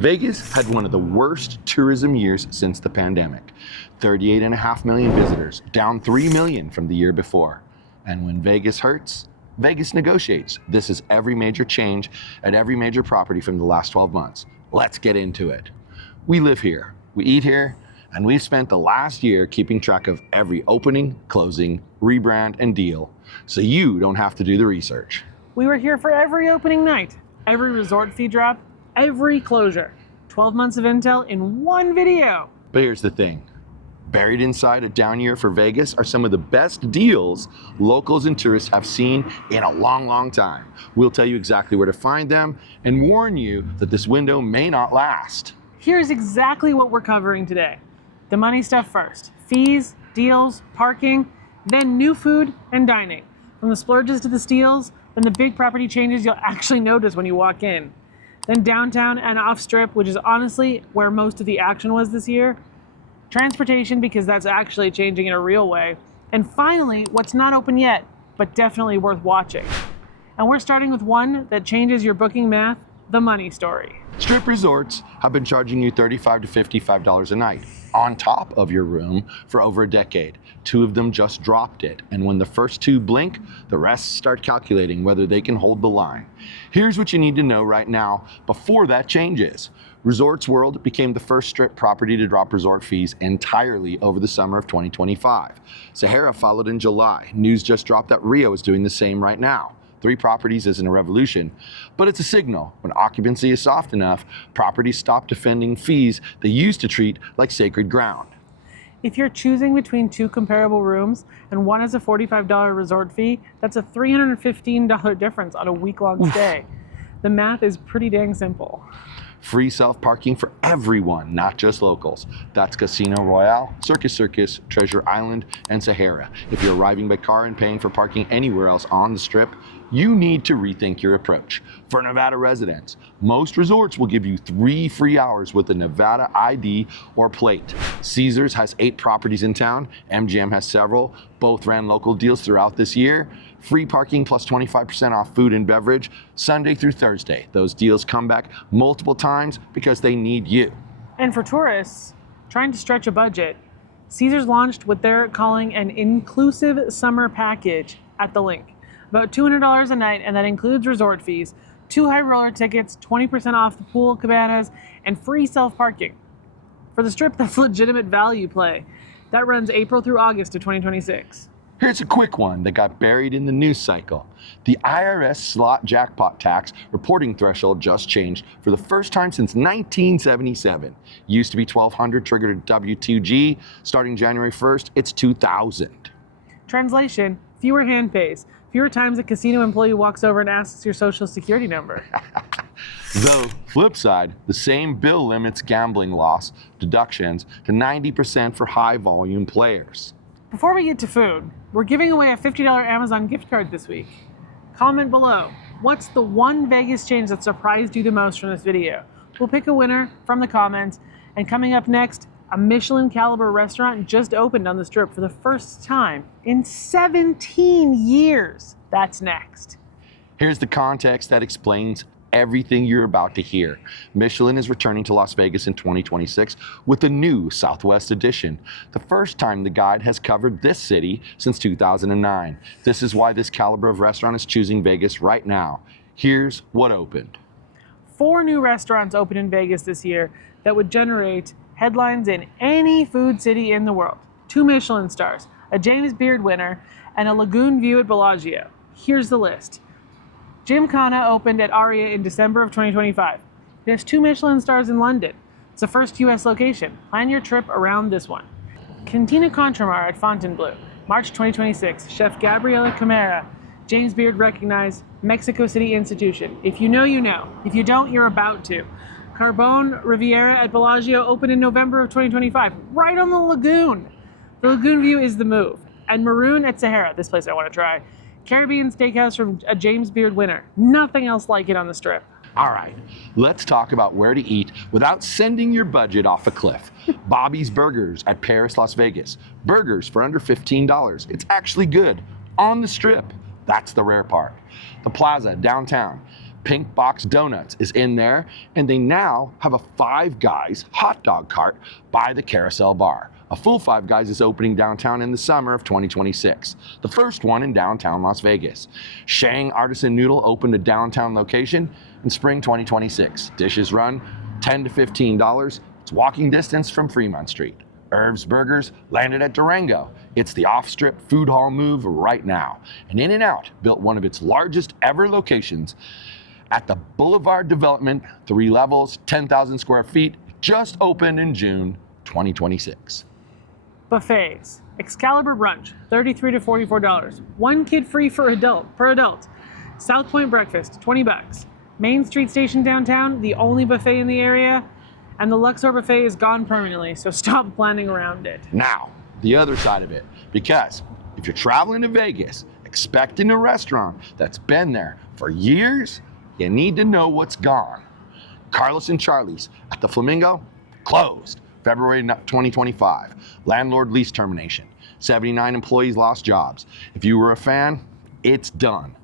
Vegas had one of the worst tourism years since the pandemic. 38.5 million visitors, down 3 million from the year before. And when Vegas hurts, Vegas negotiates. This is every major change at every major property from the last 12 months. Let's get into it. We live here, we eat here, and we've spent the last year keeping track of every opening, closing, rebrand, and deal, so you don't have to do the research. We were here for every opening night, every resort fee drop, every closure. 12 months of intel in one video. But here's the thing. Buried inside a down year for Vegas are some of the best deals locals and tourists have seen in a long, long time. We'll tell you exactly where to find them and warn you that this window may not last. Here's exactly what we're covering today. The money stuff first. Fees, deals, parking, then new food and dining. From the splurges to the steals, then the big property changes you'll actually notice when you walk in. Then downtown and off strip, which is honestly where most of the action was this year. Transportation, because that's actually changing in a real way. And finally, what's not open yet, but definitely worth watching. And we're starting with one that changes your booking math, the money story. Strip resorts have been charging you $35 to $55 a night on top of your room for over a decade. 2 of them just dropped it, and when the first 2 blink, the rest start calculating whether they can hold the line. Here's what you need to know right now before that changes. Resorts World became the first strip property to drop resort fees entirely over the summer of 2025. Sahara followed in July. News just dropped that Rio is doing the same right now. 3 properties isn't a revolution, but it's a signal. When occupancy is soft enough, properties stop defending fees they used to treat like sacred ground. If you're choosing between 2 comparable rooms and one has a $45 resort fee, that's a $315 difference on a week-long stay. The math is pretty dang simple. Free self-parking for everyone, not just locals. That's Casino Royale, Circus, Treasure Island, and Sahara. If you're arriving by car and paying for parking anywhere else on the Strip, you need to rethink your approach. For Nevada residents, most resorts will give you 3 free hours with a Nevada ID or plate. Caesars has 8 properties in town. MGM has several. Both ran local deals throughout this year. Free parking plus 25% off food and beverage, Sunday through Thursday. Those deals come back multiple times because they need you. And for tourists trying to stretch a budget, Caesars launched what they're calling an inclusive summer package at the link. About $200 a night, and that includes resort fees, 2 high roller tickets, 20% off the pool cabanas, and free self-parking. For the Strip, that's legitimate value play. That runs April through August of 2026. Here's a quick one that got buried in the news cycle. The IRS slot jackpot tax reporting threshold just changed for the first time since 1977. Used to be $1,200, triggered a W2G. Starting January 1st, it's $2,000. Translation, fewer hand pays. Fewer times a casino employee walks over and asks your social security number. Though, flip side, the same bill limits gambling loss deductions to 90% for high volume players. Before we get to food, we're giving away a $50 Amazon gift card this week. Comment below, what's the one Vegas change that surprised you the most from this video? We'll pick a winner from the comments, and coming up next, a Michelin caliber restaurant just opened on the Strip for the first time in 17 years. That's next. Here's the context that explains everything you're about to hear. Michelin is returning to Las Vegas in 2026 with a new Southwest edition, the first time the guide has covered this city since 2009. This is why this caliber of restaurant is choosing Vegas right now. Here's what opened. 4 new restaurants opened in Vegas this year that would generate headlines in any food city in the world. 2 Michelin stars, a James Beard winner, and a Lagoon View at Bellagio. Here's the list. Gymkhana opened at Aria in December of 2025. It has 2 Michelin stars in London. It's the first US location. Plan your trip around this one. Cantina Contramar at Fontainebleau, March 2026. Chef Gabriela Camara, James Beard recognized, Mexico City institution. If you know, you know. If you don't, you're about to. Carbone Riviera at Bellagio opened in November of 2025, right on the lagoon. The Lagoon View is the move. And Maroon at Sahara, this place I want to try. Caribbean Steakhouse from a James Beard winner. Nothing else like it on the Strip. All right, let's talk about where to eat without sending your budget off a cliff. Bobby's Burgers at Paris, Las Vegas. Burgers for under $15. It's actually good. On the Strip. That's the rare part. The Plaza, downtown. Pink Box Donuts is in there, and they now have a Five Guys hot dog cart by the Carousel Bar. A full Five Guys is opening downtown in the summer of 2026, the first one in downtown Las Vegas. Shang Artisan Noodle opened a downtown location in spring 2026. Dishes run $10 to $15. It's walking distance from Fremont Street. Irv's Burgers landed at Durango. It's the off-strip food hall move right now. And In-N-Out built one of its largest ever locations at the Boulevard development, 3 levels, 10,000 square feet, just opened in June 2026. Buffets. Excalibur Brunch, $33 to $44. One kid free per adult. South Point Breakfast, $20. Main Street Station downtown, the only buffet in the area. And the Luxor buffet is gone permanently, so stop planning around it. Now, the other side of it, because if you're traveling to Vegas expecting a restaurant that's been there for years, you need to know what's gone. Carlos and Charlie's at the Flamingo, closed February 2025. Landlord lease termination. 79 employees lost jobs. If you were a fan, it's done.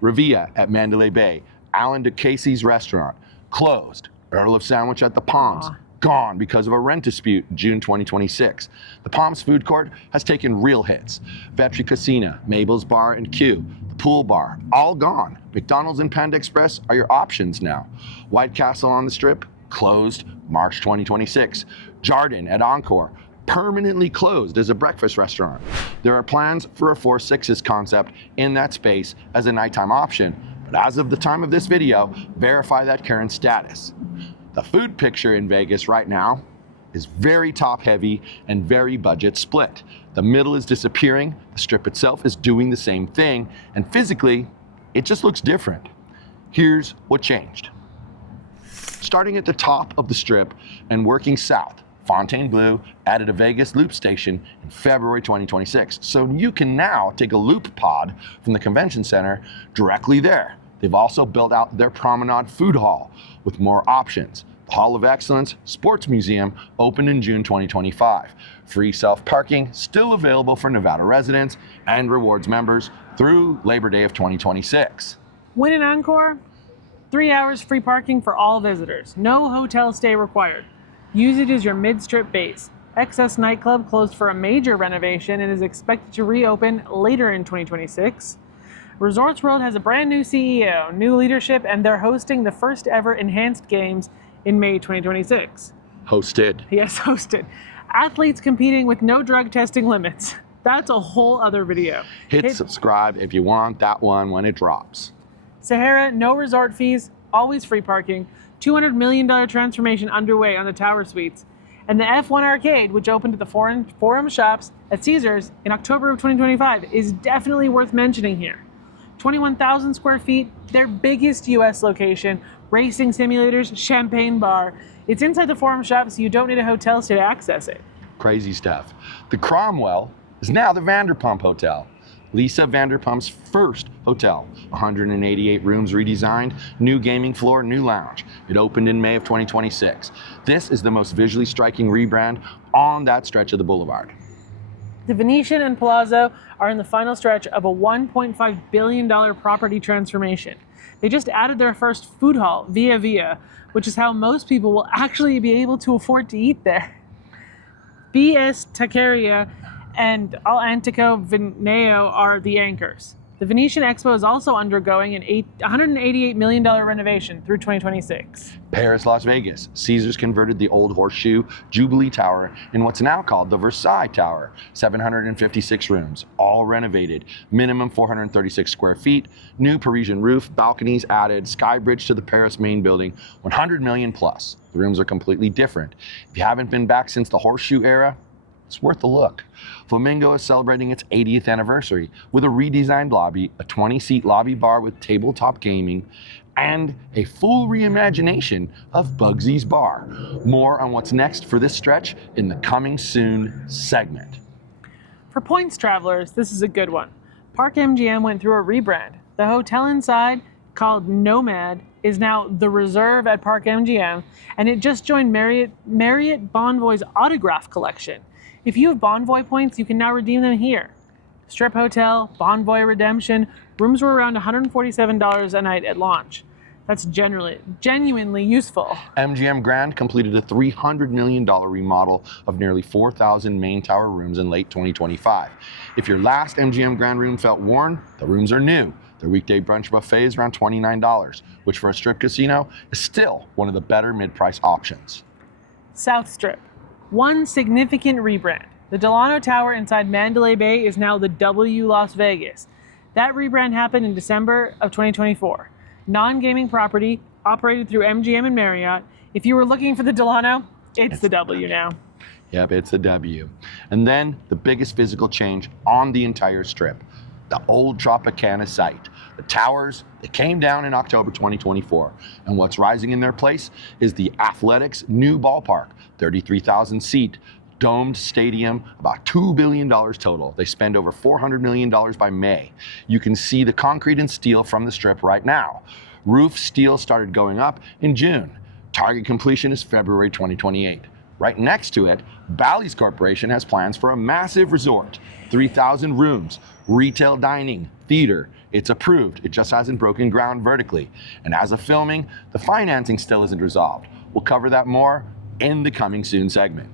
Revilla at Mandalay Bay, Alan DeCasey's restaurant, closed. Earl of Sandwich at the Palms, gone because of a rent dispute in June 2026. The Palms food court has taken real hits. Vetri Casino, Mabel's Bar and Q, the Pool Bar, all gone. McDonald's and Panda Express are your options now. White Castle on the Strip, closed March 2026. Jardin at Encore, permanently closed as a breakfast restaurant. There are plans for a Four Sixes concept in that space as a nighttime option, but as of the time of this video, verify that current status. The food picture in Vegas right now is very top heavy and very budget split. The middle is disappearing, the Strip itself is doing the same thing, and physically, it just looks different. Here's what changed. Starting at the top of the Strip and working south, Fontainebleau added a Vegas loop station in February 2026, so you can now take a loop pod from the convention center directly there. They've also built out their Promenade Food Hall with more options. The Hall of Excellence Sports Museum opened in June 2025. Free self-parking still available for Nevada residents and rewards members through Labor Day of 2026. Win an Encore? 3 hours free parking for all visitors. No hotel stay required. Use it as your mid-strip base. XS Nightclub closed for a major renovation and is expected to reopen later in 2026. Resorts World has a brand new CEO, new leadership, and they're hosting the first ever enhanced games in May 2026. Hosted. Yes, hosted. Athletes competing with no drug testing limits. That's a whole other video. Hit subscribe if you want that one when it drops. Sahara, no resort fees, always free parking. $200 million transformation underway on the Tower Suites. And the F1 Arcade, which opened at the Forum Shops at Caesars in October of 2025, is definitely worth mentioning here. 21,000 square feet, their biggest US location, racing simulators, champagne bar. It's inside the Forum Shop, so you don't need a hotel stay to access it. Crazy stuff. The Cromwell is now the Vanderpump Hotel. Lisa Vanderpump's first hotel. 188 rooms redesigned, new gaming floor, new lounge. It opened in May of 2026. This is the most visually striking rebrand on that stretch of the boulevard. The Venetian and Plaza are in the final stretch of a $1.5 billion property transformation. They just added their first food hall, Via Via, which is how most people will actually be able to afford to eat there. BS Taqueria and Al Antico Vineo are the anchors. The Venetian Expo is also undergoing an $188 million renovation through 2026. Paris, Las Vegas. Caesars converted the old Horseshoe Jubilee Tower in what's now called the Versailles Tower. 756 rooms, all renovated. Minimum 436 square feet. New Parisian roof, balconies added, sky bridge to the Paris main building. 100 million plus. The rooms are completely different. If you haven't been back since the Horseshoe era, it's worth a look. Flamingo is celebrating its 80th anniversary with a redesigned lobby, a 20-seat lobby bar with tabletop gaming, and a full reimagination of Bugsy's Bar. More on what's next for this stretch in the Coming Soon segment. For points travelers, this is a good one. Park MGM went through a rebrand. The hotel inside, called Nomad, is now The Reserve at Park MGM, and it just joined Marriott Bonvoy's Autograph Collection. If you have Bonvoy points, you can now redeem them here. Strip Hotel, Bonvoy Redemption, rooms were around $147 a night at launch. That's genuinely useful. MGM Grand completed a $300 million remodel of nearly 4,000 main tower rooms in late 2025. If your last MGM Grand room felt worn, the rooms are new. Their weekday brunch buffet is around $29, which for a strip casino is still one of the better mid-price options. South Strip. One significant rebrand. The Delano Tower inside Mandalay Bay is now the W Las Vegas. That rebrand happened in December of 2024. Non-gaming property, operated through MGM and Marriott. If you were looking for the Delano, it's the W now. Yep, it's a W. And then the biggest physical change on the entire strip, the old Tropicana site. The towers, they came down in October 2024. And what's rising in their place is the Athletics' new ballpark, 33,000 seat, domed stadium, about $2 billion total. They spend over $400 million by May. You can see the concrete and steel from the strip right now. Roof steel started going up in June. Target completion is February 2028. Right next to it, Bally's Corporation has plans for a massive resort, 3,000 rooms, retail dining, theater. It's approved, it just hasn't broken ground vertically. And as of filming, the financing still isn't resolved. We'll cover that more in the coming soon segment.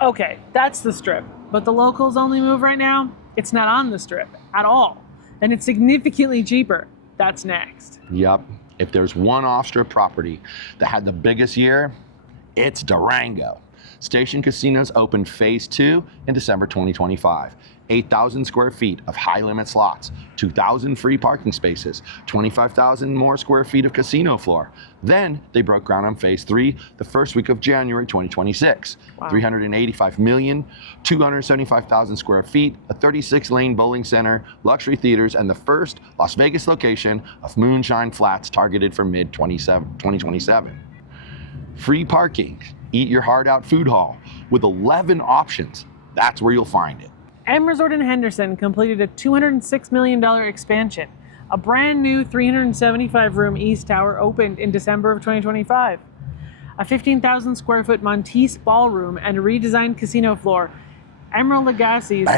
Okay, that's the strip. But the locals only move right now? It's not on the strip at all. And it's significantly cheaper. That's next. Yep. If there's one off-strip property that had the biggest year, it's Durango. Station Casinos opened Phase 2 in December 2025. 8,000 square feet of high-limit slots, 2,000 free parking spaces, 25,000 more square feet of casino floor. Then they broke ground on Phase 3 the first week of January 2026. Wow. 385 million, 275,000 square feet, a 36-lane bowling center, luxury theaters, and the first Las Vegas location of Moonshine Flats targeted for mid-2027. Free parking, eat your heart out food hall with 11 options. That's where you'll find it. M Resort in Henderson completed a $206 million expansion. A brand new 375-room East Tower opened in December of 2025. A 15,000 square foot Monteith ballroom and a redesigned casino floor. Emerald Lagasse's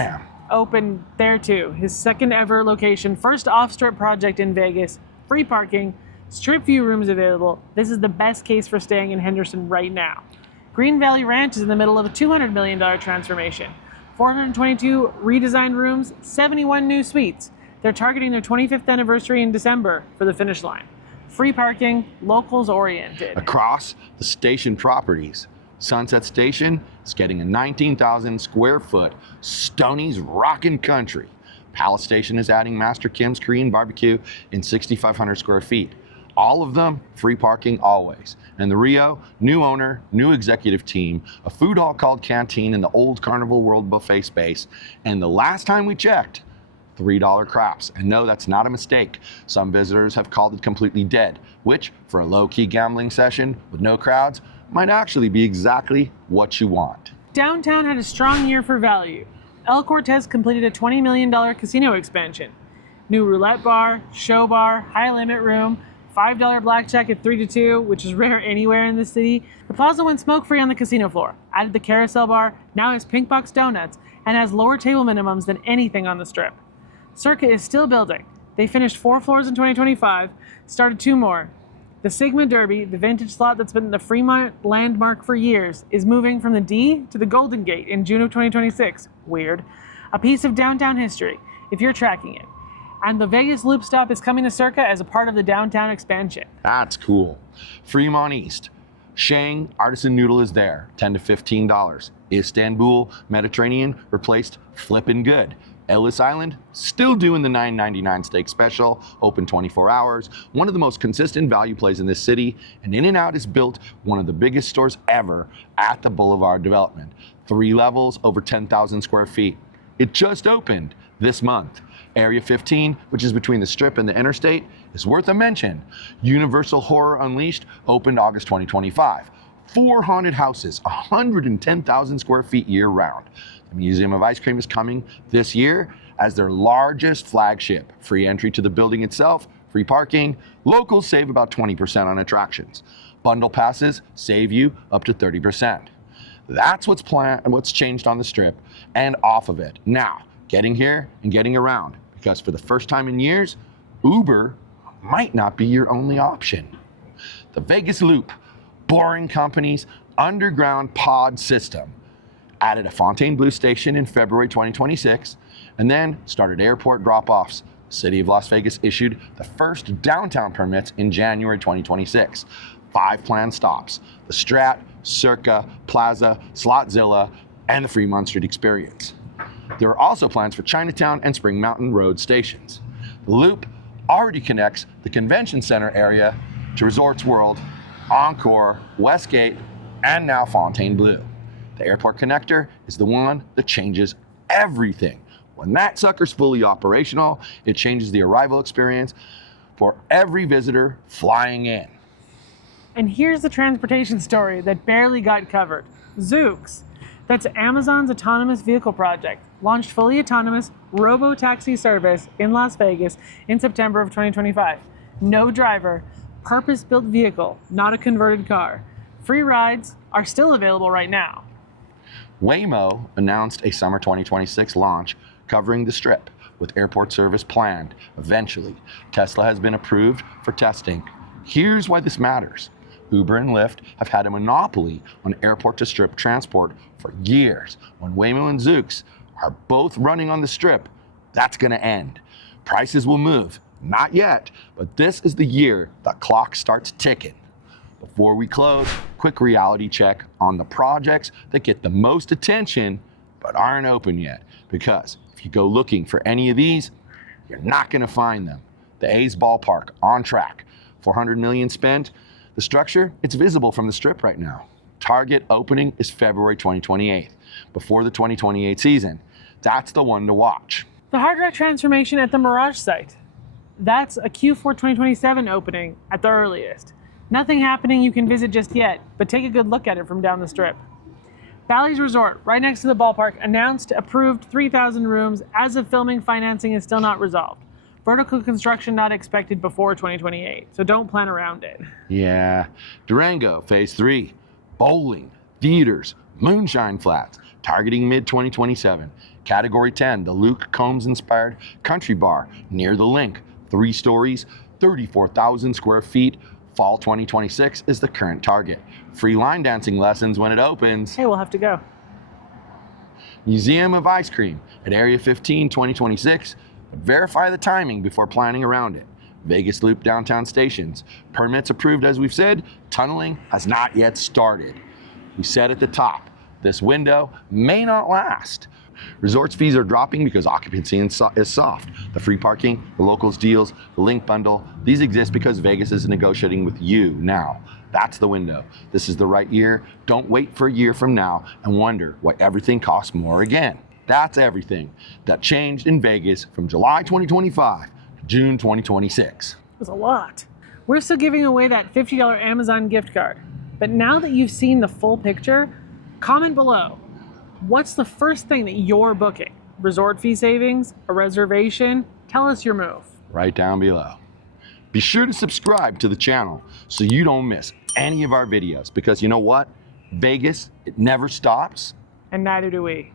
opened there too. His second ever location, first off-strip project in Vegas. Free parking, strip view rooms available. This is the best case for staying in Henderson right now. Green Valley Ranch is in the middle of a $200 million transformation. 422 redesigned rooms, 71 new suites. They're targeting their 25th anniversary in December for the finish line. Free parking, locals oriented. Across the station properties, Sunset Station is getting a 19,000 square foot Stoney's Rockin' Country. Palace Station is adding Master Kim's Korean barbecue in 6,500 square feet. All of them, free parking always. And the Rio, new owner, new executive team, a food hall called Canteen in the old Carnival World buffet space. And the last time we checked, $3 craps. And no, that's not a mistake. Some visitors have called it completely dead, which for a low-key gambling session with no crowds might actually be exactly what you want. Downtown had a strong year for value. El Cortez completed a $20 million casino expansion. New roulette bar, show bar, high-limit room, $5 blackjack at 3 to 2, which is rare anywhere in the city. The Plaza went smoke-free on the casino floor, added the carousel bar, now has pink box donuts, and has lower table minimums than anything on the strip. Circa is still building. They finished 4 floors in 2025, started 2 more. The Sigma Derby, the vintage slot that's been the Fremont landmark for years, is moving from the D to the Golden Gate in June of 2026. Weird. A piece of downtown history, if you're tracking it. And the Vegas Loop Stop is coming to Circa as a part of the downtown expansion. That's cool. Fremont East. Shang Artisan Noodle is there, $10 to $15. Istanbul Mediterranean replaced Flippin' Good. Ellis Island, still doing the $9.99 steak special, open 24 hours, one of the most consistent value plays in this city, and In-N-Out has built one of the biggest stores ever at the Boulevard development. 3 levels, over 10,000 square feet. It just opened this month. Area 15, which is between the Strip and the Interstate, is worth a mention. Universal Horror Unleashed opened August 2025. 4 haunted houses, 110,000 square feet year-round. The Museum of Ice Cream is coming this year as their largest flagship. Free entry to the building itself, free parking. Locals save about 20% on attractions. Bundle passes save you up to 30%. That's what's changed on the Strip and off of it. Now, getting here and getting around. Because for the first time in years, Uber might not be your only option. The Vegas Loop, Boring Company's underground pod system, added a Fontainebleau station in February 2026, and then started airport drop-offs. The City of Las Vegas issued the first downtown permits in January 2026. 5 planned stops: the Strat, Circa, Plaza, Slotzilla, and the Fremont Street Experience. There are also plans for Chinatown and Spring Mountain Road stations. The Loop already connects the Convention Center area to Resorts World, Encore, Westgate, and now Fontainebleau. The airport connector is the one that changes everything. When that sucker's fully operational, it changes the arrival experience for every visitor flying in. And here's the transportation story that barely got covered. Zoox. That's Amazon's autonomous vehicle project, launched fully autonomous Robotaxi service in Las Vegas in September of 2025. No driver, purpose-built vehicle, not a converted car. Free rides are still available right now. Waymo announced a summer 2026 launch covering the Strip, with airport service planned eventually. Tesla has been approved for testing. Here's why this matters. Uber and Lyft have had a monopoly on airport-to-Strip transport for years. When Waymo and Zoox are both running on the Strip, that's going to end. Prices will move. Not yet, but this is the year the clock starts ticking. Before we close, quick reality check on the projects that get the most attention but aren't open yet. Because if you go looking for any of these, you're not going to find them. The A's ballpark on track. $400 million spent. The structure, it's visible from the Strip right now. Target opening is February 2028, before the 2028 season. That's the one to watch. The Hard Rock transformation at the Mirage site. That's a Q4 2027 opening at the earliest. Nothing happening you can visit just yet, but take a good look at it from down the Strip. Bally's Resort, right next to the ballpark, announced approved 3,000 rooms. As of filming, financing is still not resolved. Vertical construction not expected before 2028, so don't plan around it. Yeah. Durango, Phase 3. Bowling, theaters, moonshine flats, targeting mid-2027. Category 10, the Luke Combs-inspired country bar near the Link. 3 stories, 34,000 square feet. Fall 2026 is the current target. Free line dancing lessons when it opens. Hey, we'll have to go. Museum of Ice Cream at Area 15, 2026. But verify the timing before planning around it. Vegas Loop downtown stations. Permits approved, as we've said. Tunneling has not yet started. We said at the top, this window may not last. Resorts fees are dropping because occupancy is soft. The free parking, the locals deals, the link bundle, these exist because Vegas is negotiating with you now. That's the window. This is the right year. Don't wait for a year from now and wonder why everything costs more again. That's everything that changed in Vegas from July 2025 to June 2026. It was a lot. We're still giving away that $50 Amazon gift card. But now that you've seen the full picture, comment below. What's the first thing that you're booking? Resort fee savings? A reservation? Tell us your move. Right down below. Be sure to subscribe to the channel so you don't miss any of our videos, because you know what? Vegas, it never stops. And neither do we.